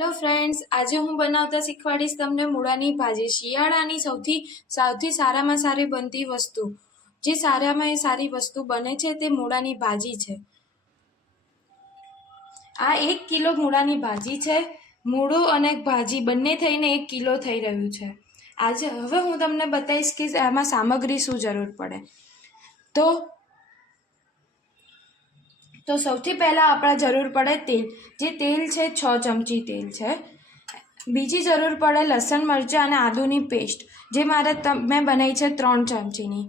Hello friends, આજે હું બનાવતા શીખવાડીશ તમને મૂળાની ભાજી. શિયાળાની સૌથી સારામાં સારી બનતી વસ્તુ, જે સારામાં સારી વસ્તુ બને છે તે મૂળાની ભાજી છે. આ 1 કિલો મૂળાની ભાજી છે. મૂળું અને ભાજી બંને થઈને 1 કિલો થઈ રહ્યું છે. હવે હું તમને બતાવીશ કે આમાં સામગ્રી શું જરૂર પડે. તો સૌથી પહેલાં આપણે જરૂર પડે તેલ. જે તેલ છે 6 ચમચી તેલ છે. બીજી જરૂર પડે લસણ મરચાં અને આદુની પેસ્ટ, જે મેં બનાવી છે 3 ચમચીની.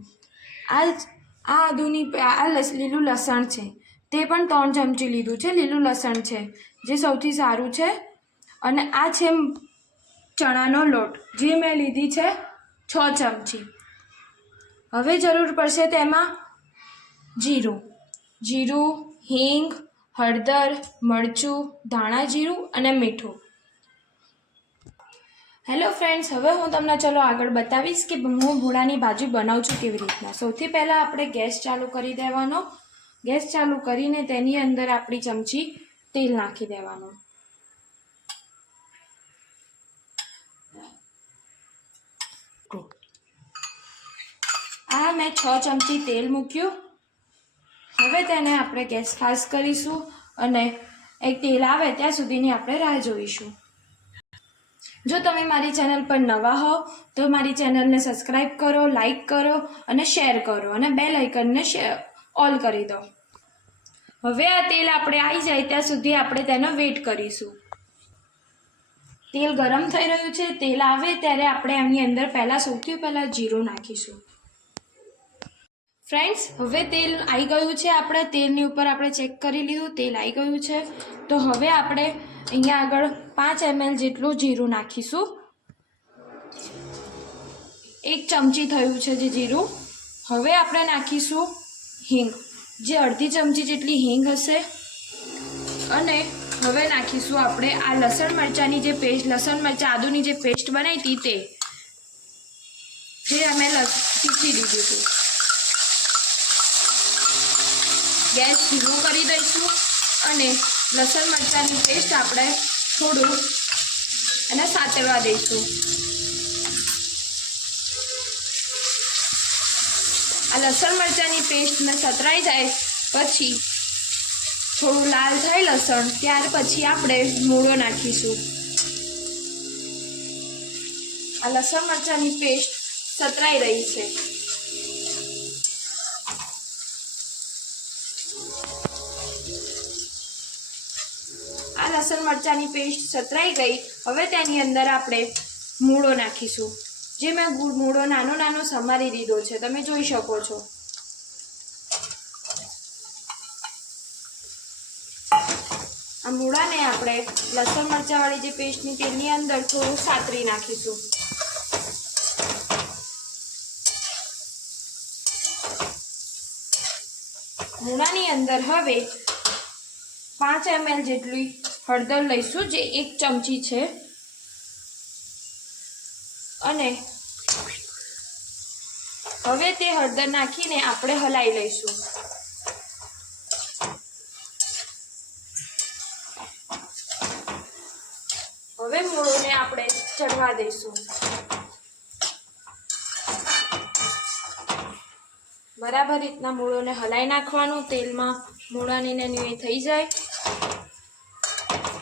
લીલું લસણ છે તે પણ 3 ચમચી લીધું છે. લીલું લસણ છે જે સૌથી સારું છે. અને આ છે ચણાનો લોટ, જે મેં લીધી છે 6 ચમચી. હવે જરૂર પડશે તેમાં જીરું, હિંગ, હળદર, મરચું, ધાણા જીરું અને મીઠું. હેલો ફ્રેન્ડ્સ, હવે હું તમને આગળ બતાવીશ કે હું મૂળાની ભાજી બનાવું છું કેવી રીતના. સૌથી પહેલાં આપણે ગેસ ચાલુ કરી દેવાનો. ગેસ ચાલુ કરીને તેની અંદર આપણી ચમચી તેલ નાખી દેવાનું. આ મેં 6 ચમચી તેલ મૂક્યું. હવે તેને આપણે ગેસ ફાસ્ટ કરીશું અને એક તેલ આવે ત્યાં સુધીની આપણે રાહ જોઈશું. જો તમે મારી ચેનલ પર નવા હો તો મારી ચેનલને સબસ્ક્રાઈબ કરો, લાઈક કરો અને શેર કરો અને બેલ આઇકનને ઓલ કરી દો. હવે આ તેલ આપણે આવી જાય ત્યાં સુધી આપણે તેનો વેઇટ કરીશું. તેલ ગરમ થઈ રહ્યું છે. તેલ આવે ત્યારે આપણે એની અંદર સૌથી પહેલાં જીરું નાખીશું. ફ્રેન્ડ્સ, હવે તેલ આવી ગયું છે. આપણે તેલની ઉપર આપણે ચેક કરી લીધું, તેલ આવી ગયું છે. તો હવે આપણે અહીંયા આગળ 5 ml જેટલું જીરું નાખીશું. 1 ચમચી થયું છે જે જીરું. હવે આપણે નાખીશું હિંગ, જે અડધી ચમચી જેટલી હિંગ હશે. અને હવે નાખીશું આપણે આ લસણ મરચાંની જે પેસ્ટ, લસણ મરચાં આદુની જે પેસ્ટ બનાવી હતી જે અમે પીસી દીધી હતી. ગેસ ધીમો કરી દઈશું અને લસણ મરચાંની પેસ્ટ આપણે થોડું એને સાતળવા દઈશું. આ લસણ મરચાંની પેસ્ટ સતરાઈ જાય પછી થોડું લાલ થાય લસણ, ત્યાર પછી આપણે મૂળો નાખીશું. આ લસણ મરચાંની પેસ્ટ સતરાઈ રહી છે. આ લસણ મરચાંની પેસ્ટ સતરાઈ ગઈ. હવે તેની અંદર આપણે મૂળો નાખીશું. જે મેં મૂળો નાનો સમારી દીધો છે, તમે જોઈ શકો છો. આ મૂળાને આપણે લસણ મરચાંવાળી જે પેસ્ટની તેલની અંદર થોડું સાતરી નાખીશું. મૂળાની અંદર હવે 5 ml જેટલી હળદર લઈશું, જે 1 ચમચી છે. અને હવે તે હળદર નાખીને આપણે હલાવી લઈશું. હવે મૂળોને આપણે ચડવા દઈશું. બરાબર રીતના મૂળોને હલાવી નાખવાનું. તેલમાં મૂળાની ને થઈ જાય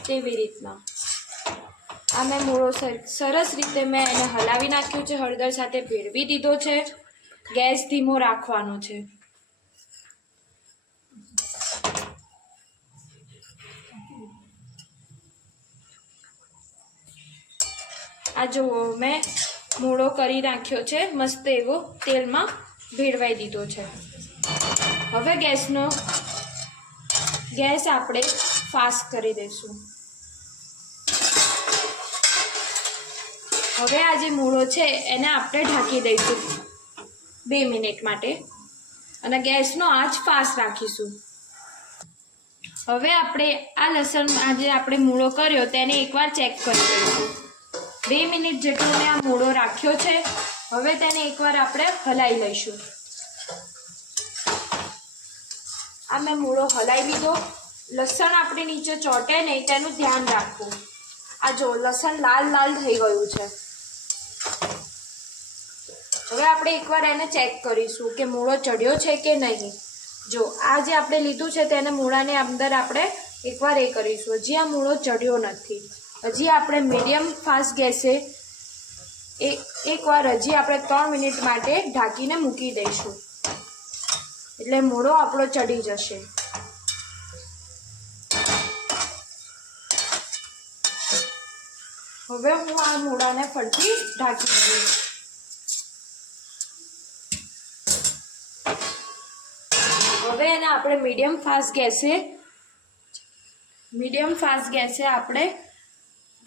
તેવી રીતના. આ મેં મૂળો સરસ રીતે મેં એને હલાવી નાખ્યું છે. હળદર સાથે ભેળવી દીધો છે. ગેસ ધીમો રાખવાનો છે. આ જુઓ, મેં મૂળો કરી નાખ્યો છે. મસ્ત એવો તેલમાં ભેળવાઈ દીધો છે. હવે ગેસ આપણે ફાસ્ટ કરી દઈશું. હવે આ જે મૂળો છે એને આપણે ઢાંકી દઈશું 2 મિનિટ માટે અને ગેસનો આંચ ફાસ્ટ રાખીશું. હવે આપણે આ જે આપણે મૂળો કર્યો તેને એકવાર ચેક કરી દઈશું. 2 મિનિટ જેટલો મેં આ મૂળો રાખ્યો છે. હવે તેને એકવાર આપણે હલાવી લઈશું. આ મેં મૂળો હલાવી લીધો. લસણ આપણે નીચે ચોંટે નહીં તેનું ધ્યાન રાખવું. આ જો લસણ લાલ લાલ થઈ ગયું છે. હવે આપણે એકવાર એને ચેક કરીશું કે મૂળો ચડ્યો છે કે નહીં. જો આ જે આપણે લીધું છે તેને મૂળાની અંદર આપણે એકવાર એ કરીશું. હજી આ મૂળો ચડ્યો નથી. હજી આપણે મીડિયમ ફાસ્ટ ગેસે એકવાર હજી આપણે 3 મિનિટ માટે ઢાંકીને મૂકી દઈશું, એટલે મૂળો આપણો ચડી જશે. હવે હું આ મૂળાને ફરીથી ઢાંકી દઈશ. હવે એને આપણે મીડિયમ ફાસ્ટ ગેસે આપણે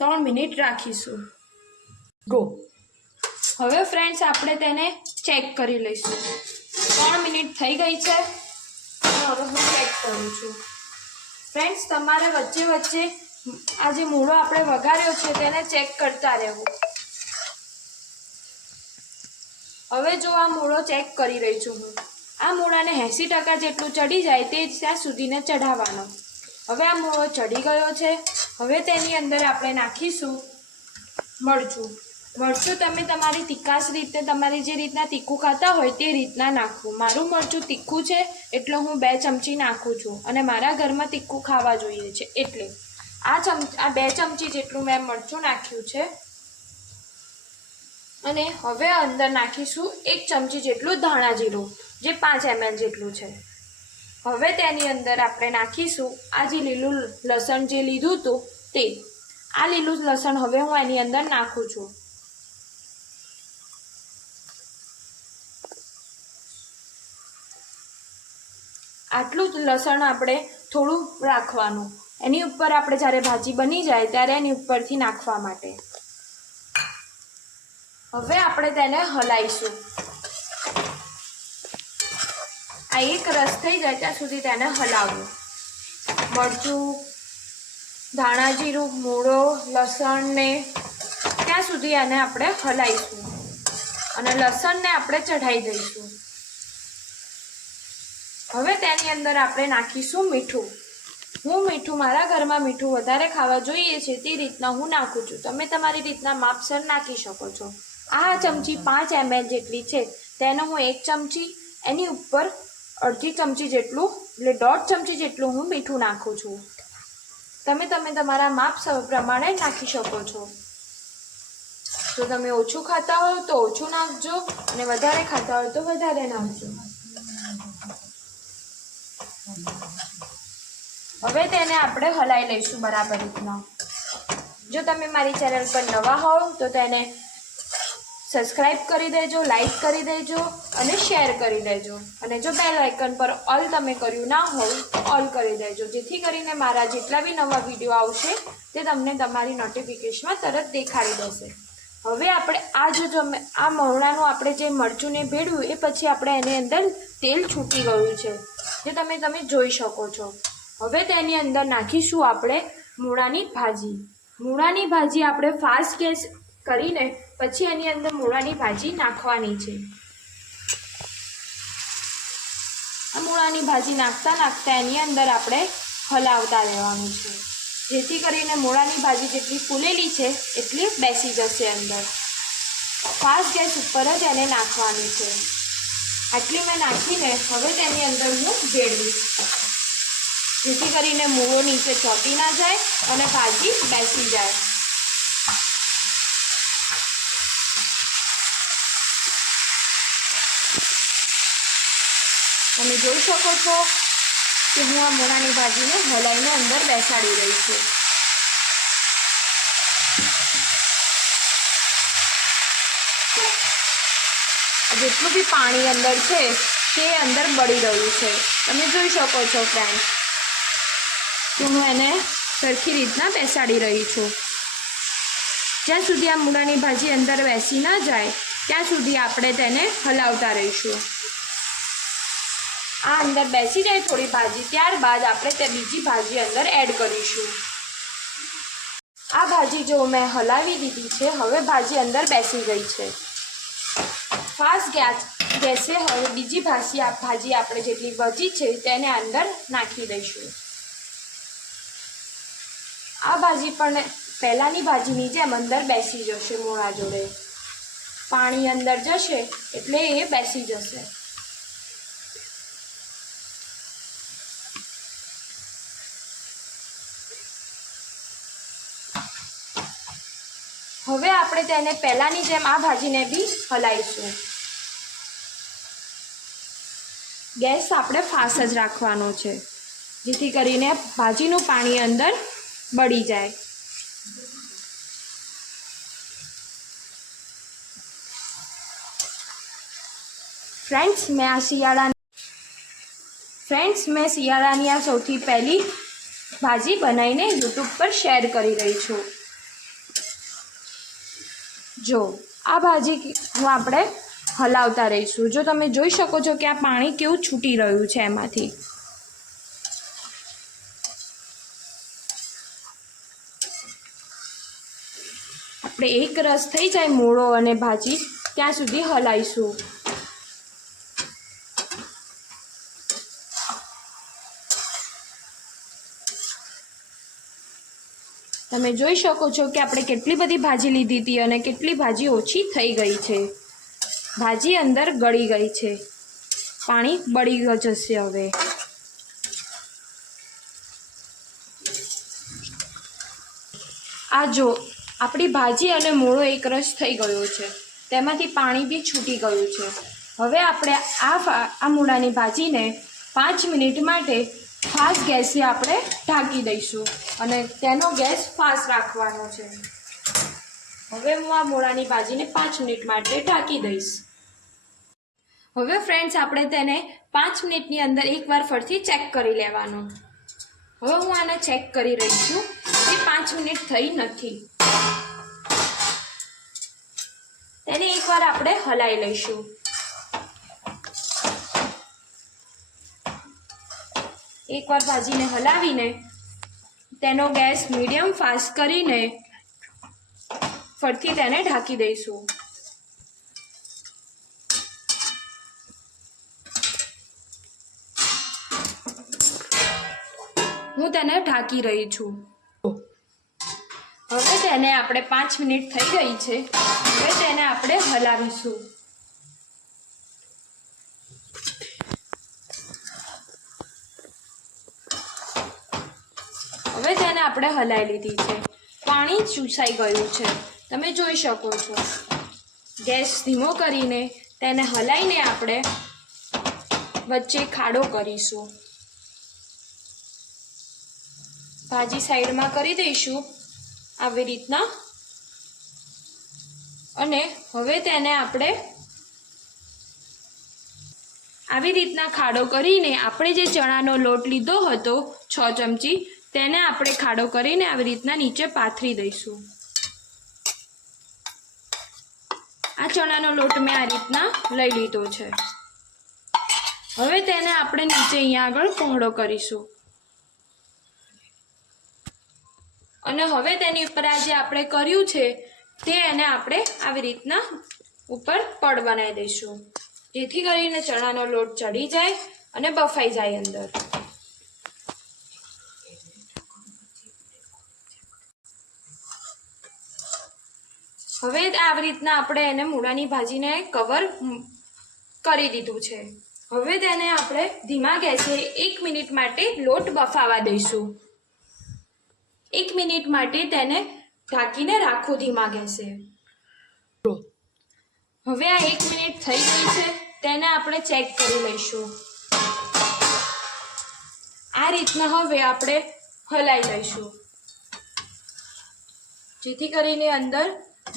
3 મિનિટ રાખીશું. ગો. હવે ફ્રેન્ડ્સ આપણે તેને ચેક કરી લઈશું. 3 મિનિટ થઈ ગઈ છે. હવે હું ચેક કરું છું. ફ્રેન્ડ્સ તમારે વચ્ચે વચ્ચે આ જે મૂળો આપણે વઘાર્યો છે તેને ચેક કરતા રહેવું. હવે જો આ મૂળો ચેક કરી રહી છું હું. આ મૂળાને 80% જેટલું ચડી જાય તે ત્યાં સુધીને ચઢાવવાનો. હવે આ મૂળો ચડી ગયો છે. હવે તેની અંદર આપણે નાખીશું મરચું. મરચું તમે તમારી તીખાશ રીતે, તમારી જે રીતના તીખું ખાતા હોય તે રીતના નાખવું. મારું મરચું તીખું છે એટલે હું 2 ચમચી નાખું છું, અને મારા ઘરમાં તીખું ખાવા જોઈએ છે એટલે આ 2 ચમચી જેટલું મેં મરચું નાખ્યું છે. અને હવે અંદર નાખીશું 1 ચમચી જેટલું ધાણા જીરું, જે 5 ml જેટલું છે. હવે તેની અંદર આપણે નાખીશું આ જે લીલું લસણ જે લીધું હતું તે. આ લીલું લસણ હવે હું એની અંદર નાખું છું. આટલું જ લસણ આપણે થોડું રાખવાનું. એની ઉપર આપણે જ્યારે ભાજી બની જાય ત્યારે એની ઉપરથી નાખવા માટે. હવે આપણે તેને હલાવીશું. આ એક રસ થઈ જાય ત્યાં સુધી તેને હલાવવું. મરચું, ધાણા જીરું, મૂળો, લસણને ત્યાં સુધી આને આપણે હલાવીશું અને લસણને આપણે ચઢાવી દઈશું. હવે તેની અંદર આપણે નાખીશું મીઠું. હું મીઠું, મારા ઘરમાં મીઠું વધારે ખાવા જોઈએ છે તે રીતના હું નાખું છું. તમે તમારી રીતના માપસર નાખી શકો છો. આ ચમચી 5 ml જેટલી છે તેનો હું 1 ચમચી, એની ઉપર અડધી ચમચી જેટલું એટલે 1.5 ચમચી જેટલું હું મીઠું નાખું છું. તમે તમારા માપ પ્રમાણે નાખી શકો છો. જો તમે ઓછું ખાતા હો તો ઓછું નાખજો, અને વધારે ખાતા હોય તો વધારે નાખજો. હવે તેને આપણે હલાવી લઈશું બરાબર રીતના. જો તમે મારી ચેનલ પર નવા હોવ તો તેને સબસ્ક્રાઈબ કરી દેજો, લાઈક કરી દેજો અને શેર કરી દેજો. અને જો બેલ આઇકન પર ઓલ તમે કર્યું ના હોય તો ઓલ કરી દેજો, જેથી કરીને મારા જેટલા બી નવા વિડીયો આવશે તે તમને તમારી નોટિફિકેશનમાં તરત દેખાડી દેશે. હવે આપણે આ મૂળાનું આપણે જે મરચું ને ભેળવ્યું એ પછી આપણે એની અંદર તેલ છૂટી ગયું છે, જે તમે જોઈ શકો છો. હવે તેની અંદર નાખીશું આપણે મૂળાની ભાજી. મૂળાની ભાજી આપણે ફાસ્ટ ગેસ કરીને પછી એની અંદર મૂળાની ભાજી નાખવાની છે. આ મૂળાની ભાજી નાખતા એની અંદર આપણે હલાવતા રહેવાનું છે, જેથી કરીને મૂળાની ભાજી જેટલી ફૂલેલી છે એટલી બેસી જશે અંદર. ફાસ્ટ ગેસ ઉપર જ એને નાખવાની છે. આટલી મેં નાખીને હવે તેની અંદર હું ભેળવીશ, જેથી કરીને મૂળો નીચે ચોંટી ના જાય અને ભાજી બેસી જાય. તમે જોઈ શકો છો કે હું આ મૂળાની ભાજીને હલાવીને અંદર બેસાડી રહી છું. જેટલું બી પાણી અંદર છે તે અંદર બળી રહ્યું છે. તમે જોઈ શકો છો ફ્રેન્ડ કે હું એને સરખી રીતના બેસાડી રહી છું. જ્યાં સુધી આ મૂળાની ભાજી અંદર બેસી ના જાય ત્યાં સુધી આપણે તેને હલાવતા રહીશું. આ અંદર બેસી જાય થોડી ભાજી, ત્યારબાદ આપણે તે બીજી ભાજી અંદર એડ કરીશું. આ ભાજી જો મેં હલાવી દીધી છે, હવે ભાજી અંદર બેસી ગઈ છે. ફાસ્ટ ગેસે હવે બીજી ભાજી આપણે જેટલી બચી છે તેને અંદર નાખી દઈશું. આ ભાજી પણ પહેલાંની ભાજીની જેમ અંદર બેસી જશે મોળા જોડે. પાણી અંદર જશે એટલે એ બેસી જશે. હવે આપણે તેને પહેલાંની જેમ આ ભાજીને બી હલાવીશું. ગેસ આપણે ફાસ્ટ જ રાખવાનો છે, જેથી કરીને ભાજીનું પાણી અંદર બળી જાય. ફ્રેન્ડ્સ, મેં શિયાળાની આ સૌથી પહેલી ભાજી બનાવીને યુટ્યુબ પર શેર કરી રહી છું. જો આ ભાજી આપણે હલાવતા રહીશું. જો તમે જોઈ શકો છો કે આ પાણી કેવું છૂટી રહ્યું છે એમાંથી. આપણે એક રસ થઈ જાય મોળો અને ભાજી ત્યાં સુધી હલાવીશું. તમે જોઈ શકો છો કે આપણે કેટલી બધી ભાજી લીધી હતી અને કેટલી ભાજી ઓછી થઈ ગઈ છે. ભાજી અંદર ગળી ગઈ છે, પાણી બળી જશે. હવે આ જો આપણી ભાજી અને મોળો એક રસ થઈ ગયો છે, તેમાંથી પાણી બી છૂટી ગયું છે. હવે આપણે આ મૂળાની ભાજીને 5 મિનિટ માટે ફાસ્ટ ગેસે આપણે ઢાંકી દઈશું અને તેનો ગેસ ફાસ્ટ રાખવાનો છે. હવે હું આ મૂળાની ભાજીને 5 મિનિટ માટે ઢાંકી દઈશ. હવે ફ્રેન્ડ્સ, આપણે તેને 5 મિનિટની અંદર એકવાર ફરીથી ચેક કરી લેવાનું. હવે હું આને ચેક કરી રહી છું કે 5 મિનિટ થઈ નથી. તેને એકવાર આપણે હલાવી લઈશું. એકવાર ભાજીને હલાવીને તેનો ગેસ મીડિયમ ફાસ્ટ કરીને ફરીથી તેને ઢાંકી દઈશું. હું તેને ઢાંકી રહી છું. હવે તેને આપણે 5 મિનિટ થઈ ગઈ છે. હવે તેને આપણે હલાવીશું. હવે તેને આપણે હલાવી લીધી છે. પાણી ચૂસાઈ ગયું છે, તમે જોઈ શકો છો. ગેસ ધીમો કરીને તેને હલાવીને આપણે વચ્ચે ખાડો કરીશું. ભાજી સાઈડમાં કરી દઈશું આવી રીતના. અને હવે તેને આપણે આવી રીતના ખાડો કરીને આપણે જે ચણાનો લોટ લીધો હતો 6 ચમચી, તેને આપણે ખાડો કરીને આવી રીતના નીચે પાથરી દઈશું. આ ચણાનો લોટ મેં આ રીતના લઈ લીધો છે. હવે તેને આપણે નીચે અહીંયા આગળ પહોળો કરીશું. અને હવે તેની ઉપર આ જે આપણે કર્યું છે તે એને આપણે આવી રીતના ઉપર પડ બનાવી દઈશું, જેથી કરીને ચણાનો લોટ ચડી જાય અને બફાઈ જાય અંદર. હવે આવી રીતના આપણે એને મૂળાની ભાજીને કવર કરી દીધું છે. હવે તેને આપણે ધીમા ગેસે 1 મિનિટ માટે લોટ બફાવા દઈશું. 1 મિનિટ માટે તેને ઢાંકીને રાખો ધીમા ગેસે. હવે આ 1 મિનિટ થઈ ગઈ છે, તેને આપણે ચેક કરી લઈશું. આ રીતના હવે આપણે હલાવી લઈશું, જેથી કરીને અંદર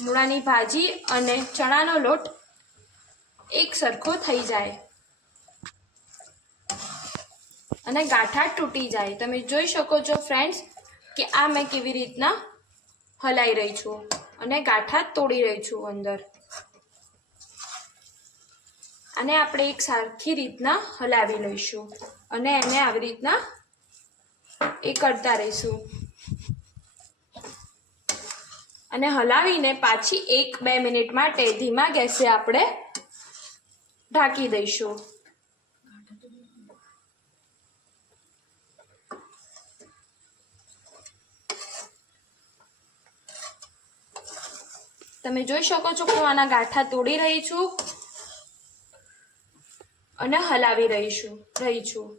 મૂળાની ભાજી અને ચણાનો લોટ એક સરખો થઈ જાય અને ગાંઠા તૂટી જાય. તમે જોઈ શકો છો ફ્રેન્ડ્સ કે આ મેં કેવી રીતના હલાવી રહી છું અને ગાંઠા તોડી રહી છું અંદર. આને આપણે એક સરખી રીતના હલાવી લઈશું અને એને આવી રીતના કરતા રહીશું અને હલાવીને પાછી 1-2 મિનિટ માટે ધીમા ગેસે આપણે ઢાંકી દઈશું. તમે જોઈ શકો છો કે હું આના ગાંઠા તોડી રહી છું અને હલાવી રહી છું.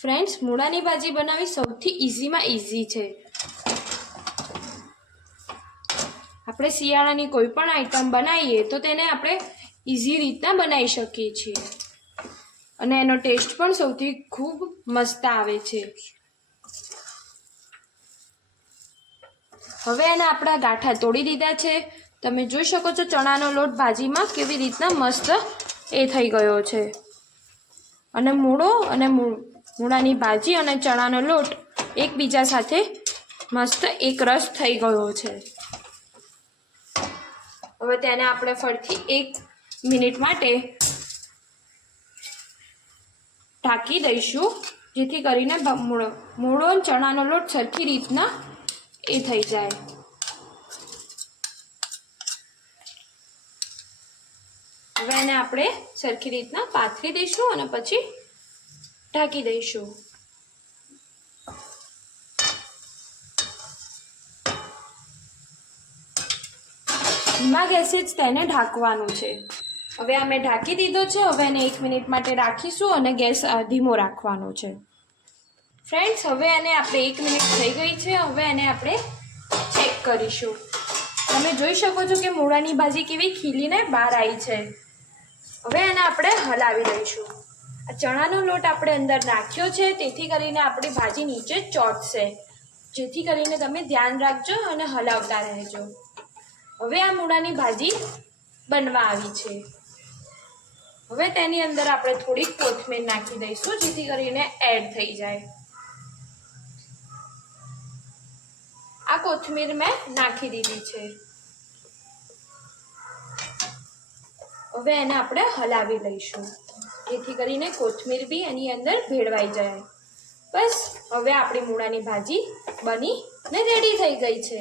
ફ્રેન્ડ્સ, મૂળાની ભાજી બનાવવી સૌથી ઇઝીમાં ઇઝી છે. આપણે શિયાળાની કોઈ પણ આઈટમ બનાવીએ તો તેને આપણે ઇઝી રીતના બનાવી શકીએ છીએ અને એનો ટેસ્ટ પણ સૌથી ખૂબ મસ્ત આવે છે. હવે એને આપણા ગાંઠા તોડી દીધા છે. તમે જોઈ શકો છો ચણાનો લોટ ભાજીમાં કેવી રીતના મસ્ત એ થઈ ગયો છે અને મૂળાની ભાજી અને ચણાનો લોટ એકબીજા સાથે મસ્ત એક રસ થઈ ગયો છે. હવે તેને આપણે ફરીથી 1 મિનિટ માટે ઢાંકી દઈશું, જેથી કરીને મૂળો ચણાનો લોટ સરખી રીતના એ થઈ જાય. હવે એને આપણે સરખી રીતના પાથરી દઈશું અને પછી ઢાંકી દઈશું. ધીમા ગેસે જ તેને ઢાંકવાનું છે. હવે અમે ઢાંકી દીધો છે. હવે એને 1 મિનિટ માટે રાખીશું અને ગેસ ધીમો રાખવાનો છે. ફ્રેન્ડ્સ, હવે એને આપણે 1 મિનિટ થઈ ગઈ છે. હવે એને આપણે ચેક કરીશું. તમે જોઈ શકો છો કે મૂળાની ભાજી કેવી ખીલીને બહાર આવી છે. હવે એને આપણે હલાવી દઈશું. આ ચણાનો લોટ આપણે અંદર નાખ્યો છે, તેથી કરીને આપણી ભાજી નીચે ચોંટશે. જેથી કરીને તમે ધ્યાન રાખજો અને હલાવતા રહેજો. હવે આ મૂળાની ભાજી બનવા આવી છે. હવે તેની અંદર આપણે થોડીક કોથમીર નાખી દઈશું, જેથી કરીને એડ થઈ જાય. આ કોથમીર મેં નાખી દીધી છે. હવે એને આપણે હલાવી લઈશું, જેથી કરીને કોથમીર બી એની અંદર ભેળવાઈ જાય. બસ, હવે આપણી મૂળાની ભાજી બની ને રેડી થઈ ગઈ છે.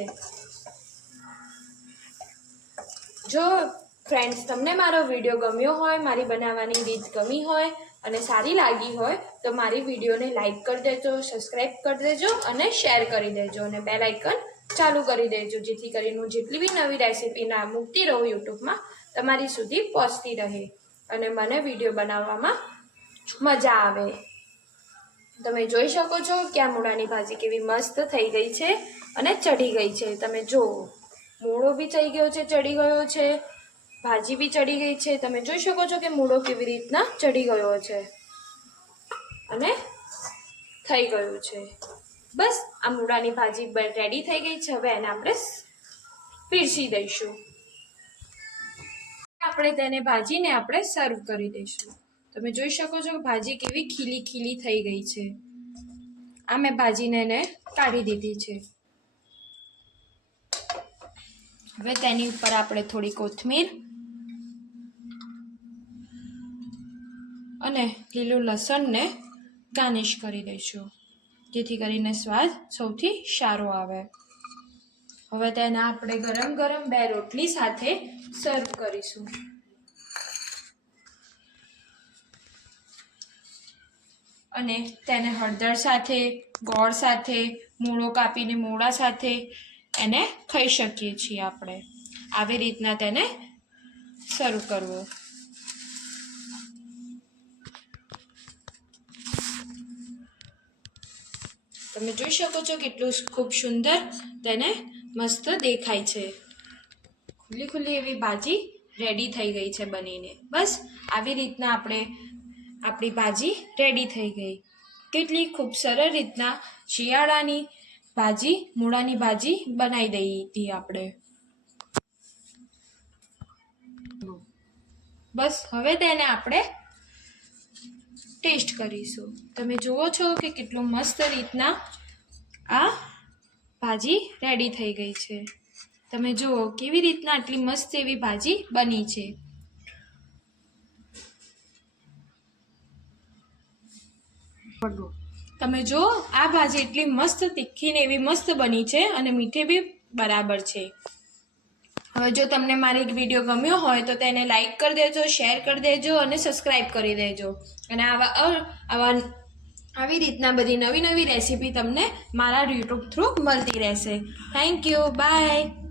જો ફ્રેન્ડ્સ, તમને મારો વિડીયો ગમ્યો હોય, મારી બનાવવાની રીત ગમી હોય અને સારી લાગી હોય તો મારી વિડીયોને લાઈક કરી દેજો, સબસ્ક્રાઈબ કરી દેજો અને શેર કરી દેજો અને બેલ આઇકન ચાલુ કરી દેજો, જેથી કરીને હું જેટલી બી નવી રેસીપી મૂકતી રહું યુટ્યુબમાં તમારી સુધી પહોંચતી રહે અને મને વિડીયો બનાવવામાં મજા આવે. તમે જોઈ શકો છો કે આ મૂળાની ભાજી કેવી મસ્ત થઈ ગઈ છે અને ચડી ગઈ છે. તમે જુઓ, મૂળો બી થઈ ગયો છે, ચડી ગયો છે, ભાજી બી ચડી ગઈ છે. તમે જોઈ શકો છો કે મૂળો કેવી રીતના ચડી ગયો છે અને થઈ ગયું છે. બસ, આ મૂળાની ભાજી રેડી થઈ ગઈ છે. હવે એને આપણે પીરસી દઈશું. આપણે તેને ભાજીને આપણે સર્વ કરી દઈશું. તમે જોઈ શકો છો કે ભાજી કેવી ખીલી ખીલી થઈ ગઈ છે. આ મેં ભાજીને એને કાઢી દીધી છે. હવે તેની ઉપર આપણે થોડી કોથમીર અને લીલું લસણને ગાર્નિશ કરી દઈશું, જેથી કરીને સ્વાદ સૌથી સારો આવે. હવે તેને આપણે ગરમ ગરમ 2 રોટલી સાથે સર્વ કરીશું. અને તેને હળદર સાથે, ગોળ સાથે, મૂળો કાપીને મૂળા સાથે એને ખાઈ શકીએ છીએ આપણે. આવી રીતના તેને સર્વ કરવો. તમે જોઈ શકો છો કેટલું ખૂબ સુંદર તેને મસ્ત દેખાય છે. ખુલ્લી ખુલ્લી એવી ભાજી રેડી થઈ ગઈ છે બનીને. બસ, આવી રીતના આપણી ભાજી રેડી થઈ ગઈ. કેટલી ખૂબ સરળ રીતના શિયાળાની ભાજી, મૂળાની ભાજી બનાવી દઈ હતી આપણે. બસ, હવે તેને આપણે ટેસ્ટ કરીશું. તમે જુઓ છો કે કેટલું મસ્ત રીતના આ ભાજી રેડી થઈ ગઈ છે. તમે જુઓ કેવી રીતના આટલી મસ્ત એવી ભાજી બની છે. તમે જુઓ, આ ભાજી એટલી મસ્ત તીખી ને એવી મસ્ત બની છે અને મીઠી બી બરાબર છે. હવે જો તમને મારી વિડીયો ગમ્યો હોય તો તેને લાઈક કરી દેજો, શેર કરી દેજો અને સબસ્ક્રાઈબ કરી દેજો. અને આવા આવી રીતના બધી નવી નવી રેસીપી તમને મારા યુટ્યુબ થ્રુ મળતી રહેશે. Thank you, by.